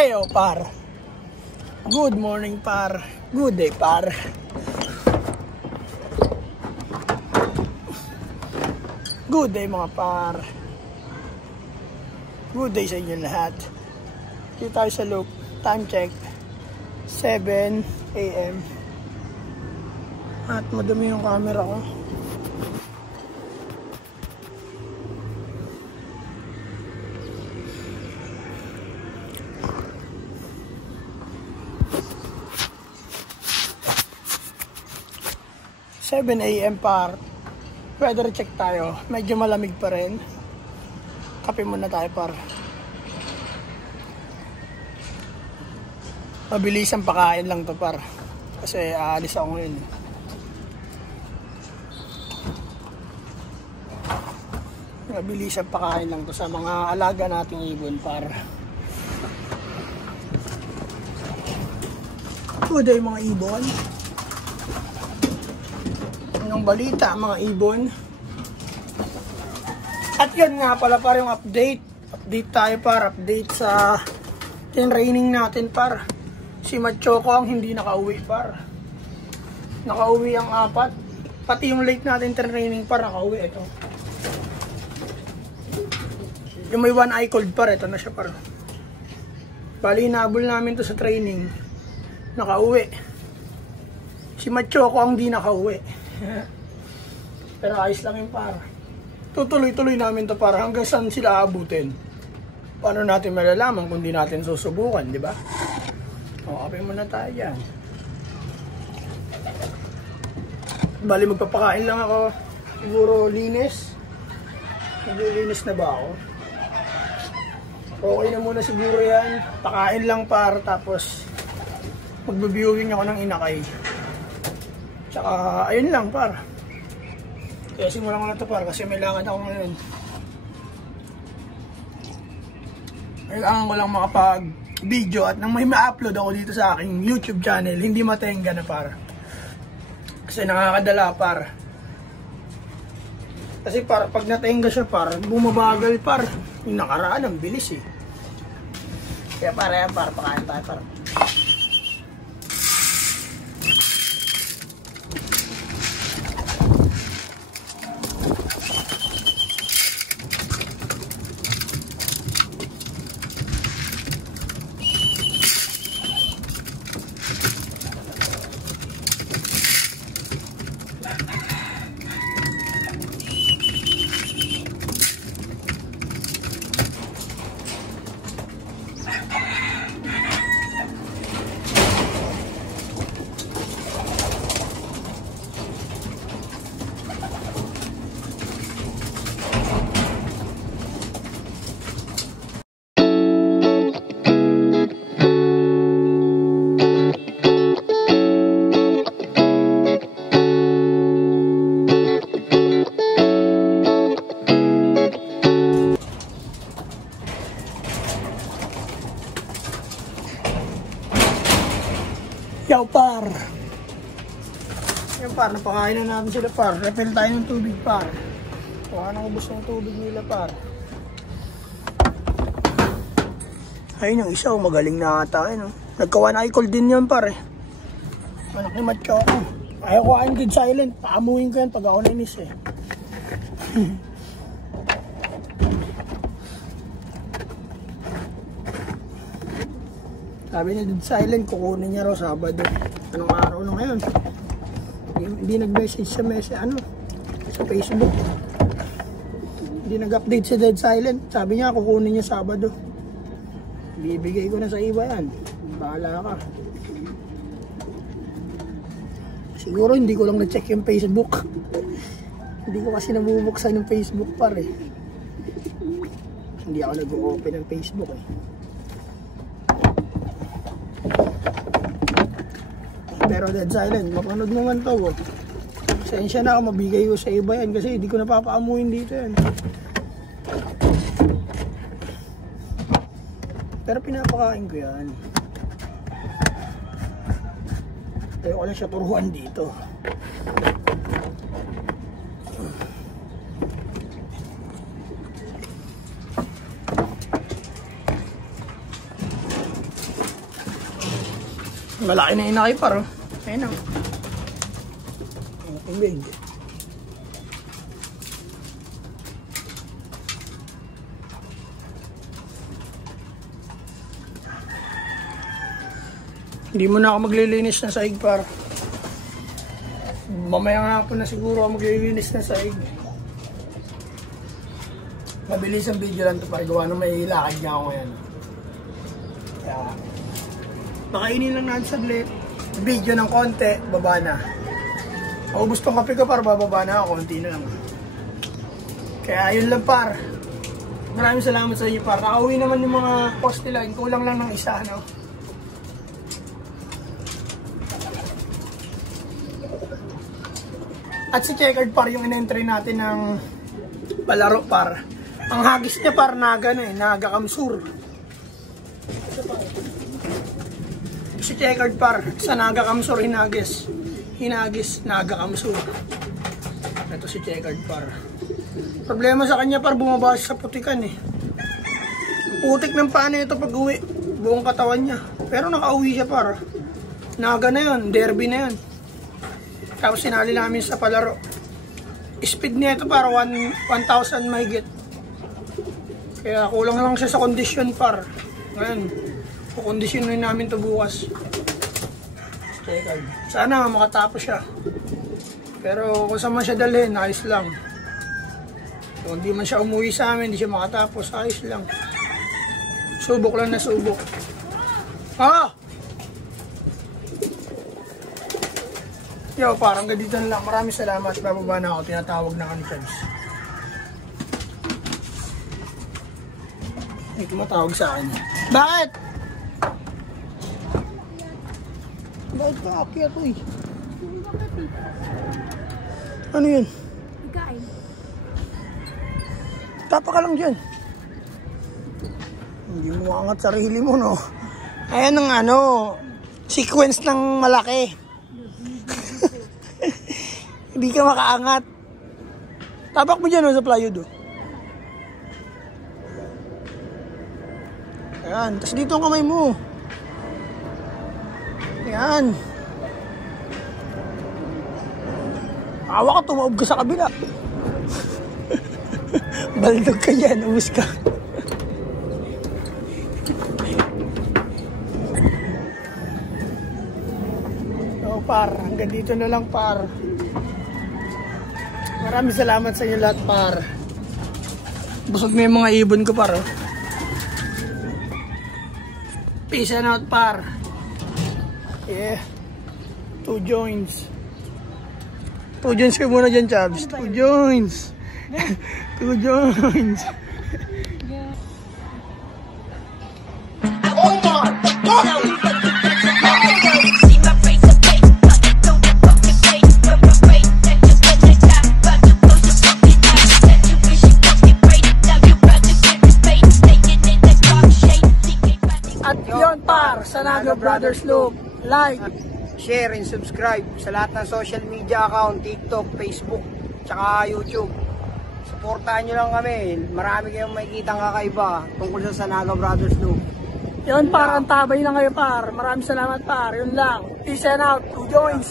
Heyo par. Good morning par. Good day par. Good day mga par. Good day sa inyo lahat. Dito tayo sa loop. Time check 7 AM. At madumi yung camera ko. $7 AM par. Weather check tayo. Medyo malamig pa rin. Kape muna tayo par. Mabilisang pakain lang to par. Kasi aalis ako ngayon. Mabilisang pakain lang to sa mga alaga nating ibon par. Good day mga ibon. Anong balita mga ibon? At yun nga pala par yung update. Update tayo par. Update sa training natin par. Si Machoco ang hindi nakauwi par. Nakauwi ang 4. Pati yung late natin training par nakauwi. Ito. Yung may one eye cold par. Ito na siya par. Bali inabol namin to sa training. Nakauwi. Si Machoco ang hindi nakauwi. Pero ayos lang yung par. Tutuloy-tuloy namin to para hanggang saan sila abutin. Paano natin malalaman kung di natin susubukan, di ba? O, kape muna tayo dyan. Bali magpapakain lang ako. Siguro linis. Naglilinis na ba ako? Okay na muna siguro yan. Pakain lang par. Tapos magbe-viewing ako ng inakay. Tsaka ayun lang par. Kaya simulan ko na ito par kasi may lakad ako ngayon. Kailangan ko lang makapag video at nang may ma-upload ako dito sa aking YouTube channel, hindi matenga na par. Kasi nakakadala par. Kasi par, pag natenga siya par, bumabagal par. Yung nakaraan, ang bilis eh. Kaya para yan par, pakain tayo par. Yaw par. Yan par, napakain na natin sila par. Refill tayo ng tubig par. Baka nang ubos ng tubig nila par. Ayun yung isa, magaling na ata. No? Nagka-one eye cold din yan par eh. Anak ni Machoco. Ayaw ko kain good silent. Paamuhin ko yan pag ako nainis eh. Sabi niya dead silent, kukunin niya raw Sabado. Anong araw na ngayon? Hindi nag-message sa sa Facebook. Hindi nag-update si dead silent. Sabi niya kukunin niya Sabado. Bibigay ko na sa iba yan. Bahala ka. Siguro hindi ko lang na-check yung Facebook. Hindi ko kasi nabubuksan yung Facebook par eh. Hindi ako nag-open ng Facebook eh. Pero dead silent, mapanood naman to. Sensya na ako, mabigay ko sa iba yan kasi hindi ko napapaamuin dito yan. Pero pinapakain ko yan. Tayo ko lang siya turuan dito. Malaki na inakay par, oh. Ayun o. Tubig. Hindi mo na ako maglilinis na saig par. Mamaya nga po na siguro ako maglilinis na saig. Mabilis ang video lang ito para gawa na may lakad niya ako ngayon. Kaya, nakainin lang natin saglit. Video ng konti, baba na. Maubos pang kape ka par, bababa na ako, konti na lang. Kaya yun lang par. Maraming salamat sa inyo par. Nakauwi naman yung mga post nila, kulang lang ng isa, no? At si Checkered par yung in-entry natin ng palaro par. Ang hagis niya par, naga na eh, naga kamsur. Si Checkered par, sa naga kamsur hinagis. Hinagis, naga kamsur. Ito si Checkered par. Problema sa kanya par, bumaba sa putikan eh. Putik ng paa ito pag uwi. Buong katawan niya. Pero nakauwi siya par. Naga na yun, derby na yun. Tapos sinali namin sa palaro. Speed niya ito para 1,000 mahigit. Kaya kulang lang siya sa kondisyon par. Ngayon, kukondisyonin namin ito bukas. Checkered. Sana makatapos siya. Pero kung saan man siya dalhin, ayos lang. Kung hindi man siya umuwi sa amin, hindi siya makatapos, ayos lang. Subok lang na subok. Ah! Yo, parang ganito na lang. Maraming salamat. Bababa na ako. Tinatawag na kami Cubs. May tumatawag sa akin. Bakit? Bakit ka akyat, uy? Ano yun? Kain. Tapa ka lang dyan. Hindi mo maangat sarili mo, no? Ayan ang ano, sequence ng malaki. Hindi ka makaangat. Tapak mo dyan, no, sa plywood, oh. Ayan, tapos dito ang kamay mo. Ayan. Awa ka, tumaob ka sa kabila. Baldog ka dyan, ubus ka. So par, hanggang dito na lang par. Maraming salamat sa inyo lahat par. Busog na yung mga ibon ko par, oh. Peace and out par. Yeah. 2 joints. 2 joints kayo muna dyan, Chabs. 2 joints. 2 joints. Oh my God! At yun par, sa Naga Brothers Loop. Like, share, and subscribe sa lahat ng social media account, TikTok, Facebook, tsaka YouTube. Supportahan nyo lang kami. Marami kayong makikita kakaiba tungkol sa Naga Brothers Loop. Yun par, ang tabay na kayo par. Maraming salamat par. Yun lang. Peace and out. 2 joints.